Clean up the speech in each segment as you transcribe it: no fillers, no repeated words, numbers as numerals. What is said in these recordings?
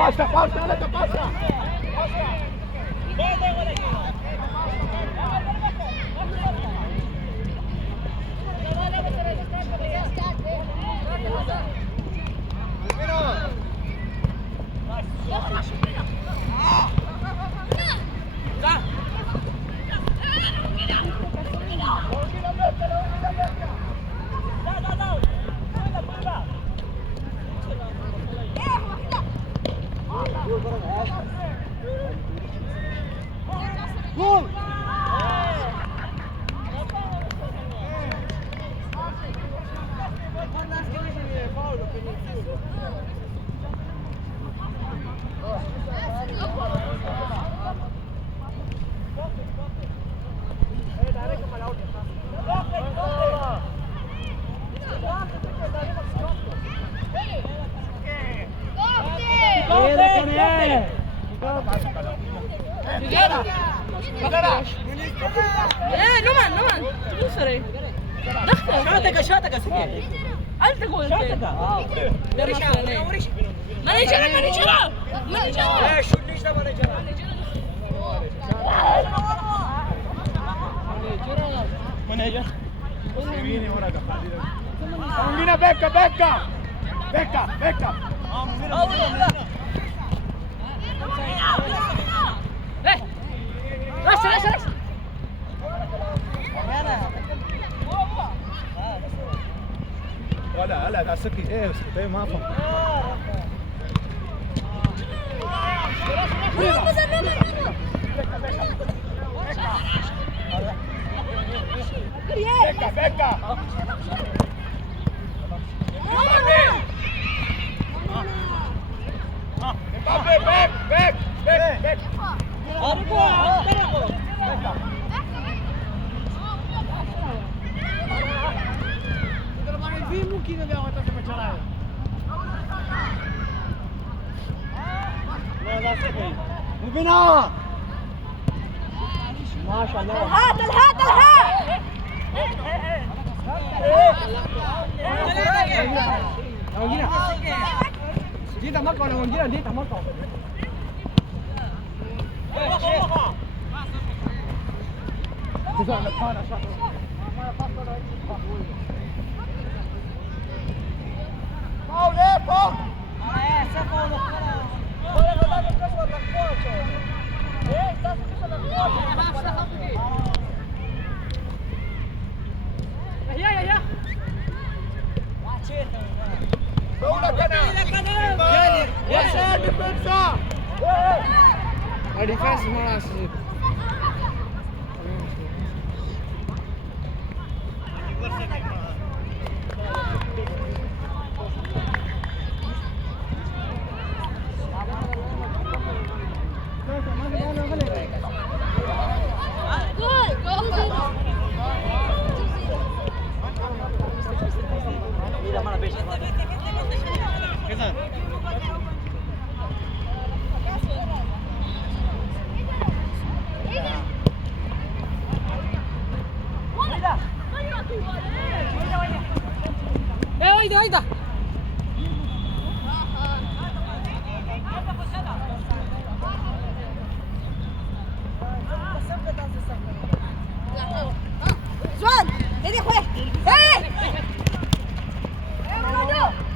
Passa, Aleta, passa! Numan. Tuloy Dakle. Šataka se je. Ajde go. Šataka. Menadžera. Šut ništa menadžera. Menadžer. Mungina, becca! Rash. هلا ده سكي ايه ده ما فهم becca back ممكن اللي هو تسمع شرايط لا سكي مبينا ما شاء الله الهات دي تمكن ولا منديل دي تمكن Paul! A difesa mas Hayda. Joan, dede juez. Ronaldo.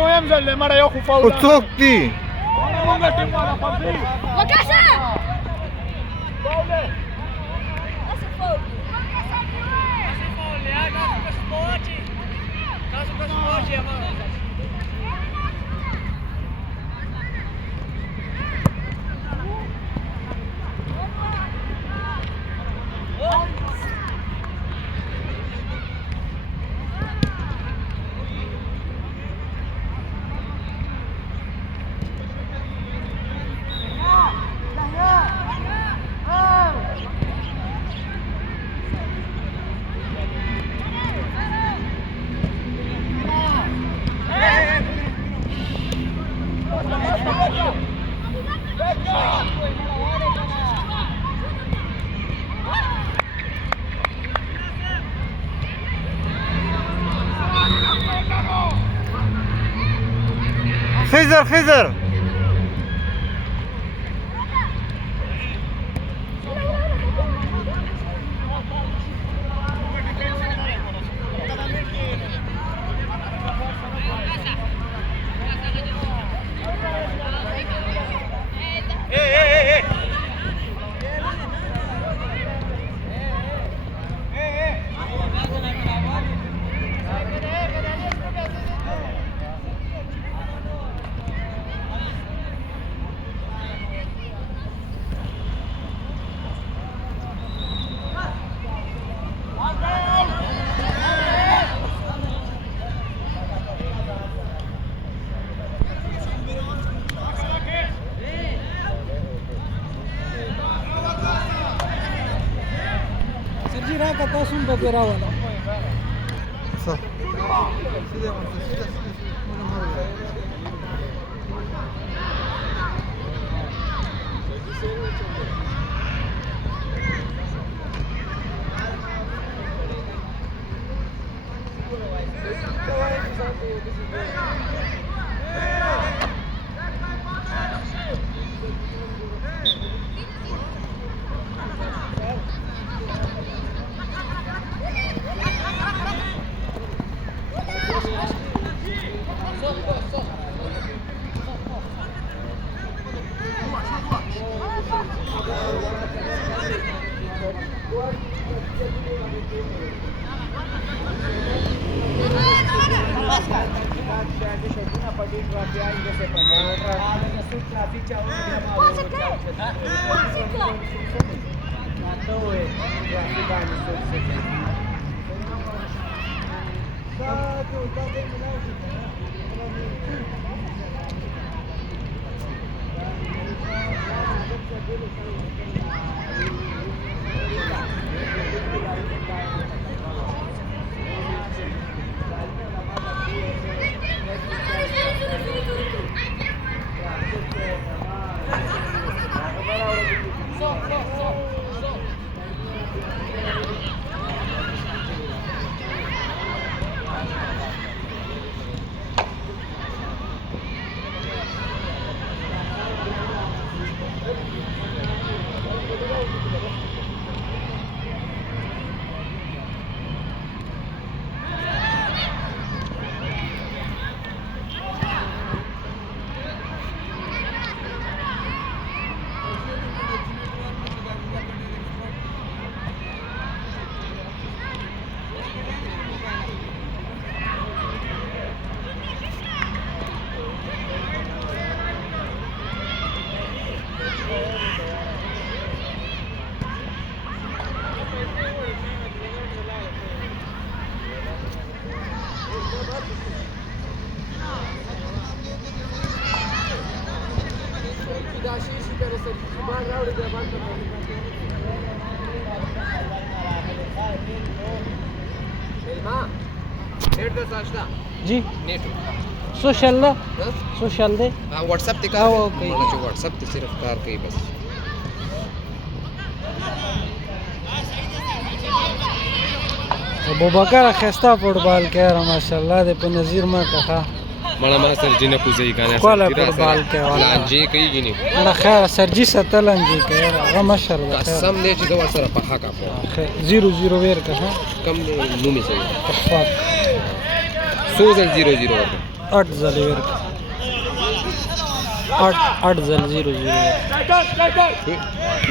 سویم ځل مړه یو خو فاول څوک دی مونږ ټیم والا پدې وکاسه فاول اسه فول خزر خزر سرجي راکا تاسو هم پکې راوله صح जी सोशल ना सोशल दे व्हाट्सएप ते हाँ, कर वो कहीं- जो व्हाट्सएप ते सिर्फ कार कई बस ابو بکر خستا فوټبال کوي ماشاءالله د په نظیر ما کخه مړه ما سر جنہ کوزي کنه کوله فوټبال کوي والله لانجی کوي نه انا خیر سرجی ستلن جی کوي هغه مشر ده خیر قسم دې چې دا ورسره په حق اپ 0-0 ویر کخه کم نو می سي تخفاف سوزل 0-0 ورته 8 झाले वर 8 झाले 0-0 Striker, striker.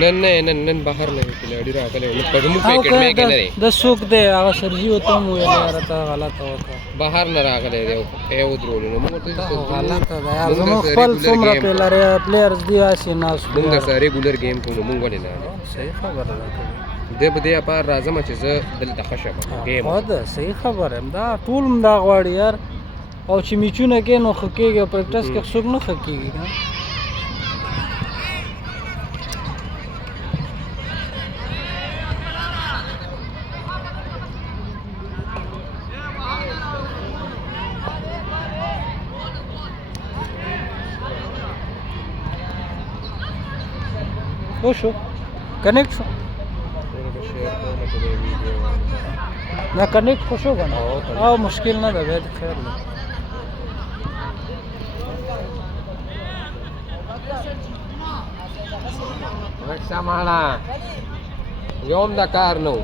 नन बाहर नहीं खिलाड़ी रहा कले मुख पैकेट में के नहीं 10 सूख दे आगा सरजी होता हूँ यार आता गलत होगा बाहर न रहा कले ए उधर नो मो तो गलत है यार जमा फल सोमरा पेला रे प्लेयर्स दिया सिनास मुंगा सा रेगुलर गेम को मुंगा लेना सही खबर है दे बदे अपार राजमा चीज दल तखशम गेम هذا صحیح خبره دا ټول دا غواړي یار او چې میچونه کې نو خکېږي پریکټس کې څوک نه خکېږي نه شو کنیکټ شو نه کنیکټ خو شو کنه او مشکل نه ده به خیر ده رکشا مالا يوم دا کار نو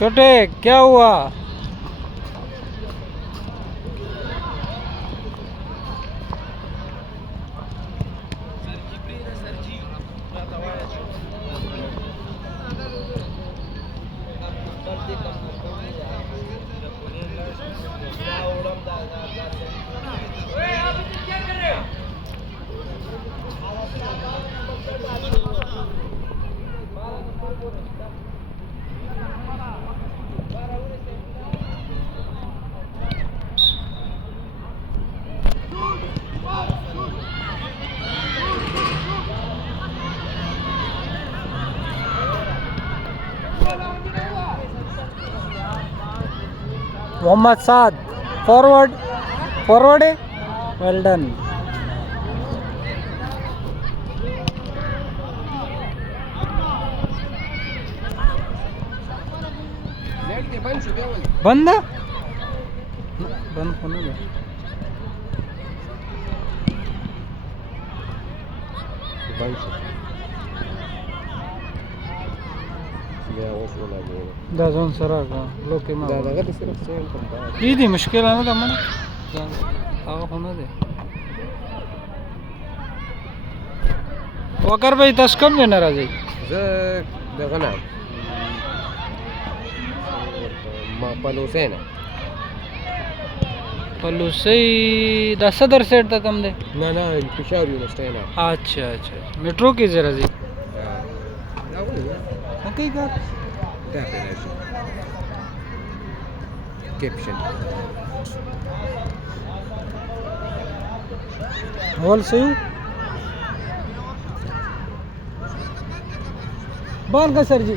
छोटे क्या हुआ मोहम्मद साद फॉरवर्ड है वेल डन बंद बंद होने दे دا ځون سره لوکې ما دا دغه صرف سیم کوم دې مشکل نه ده من هغه خو نه ده وکر به تاسو کوم نه راځي زه دغه نه ما پلوسینا پلوسی دا صدر سیټ ته کم ده نه نه پېښور یونیورسيټي نه अच्छा मेट्रो کې ځای راځي دا ولې اوکې ګار دا په راځي کیپشن هول سيو بال کا سر جی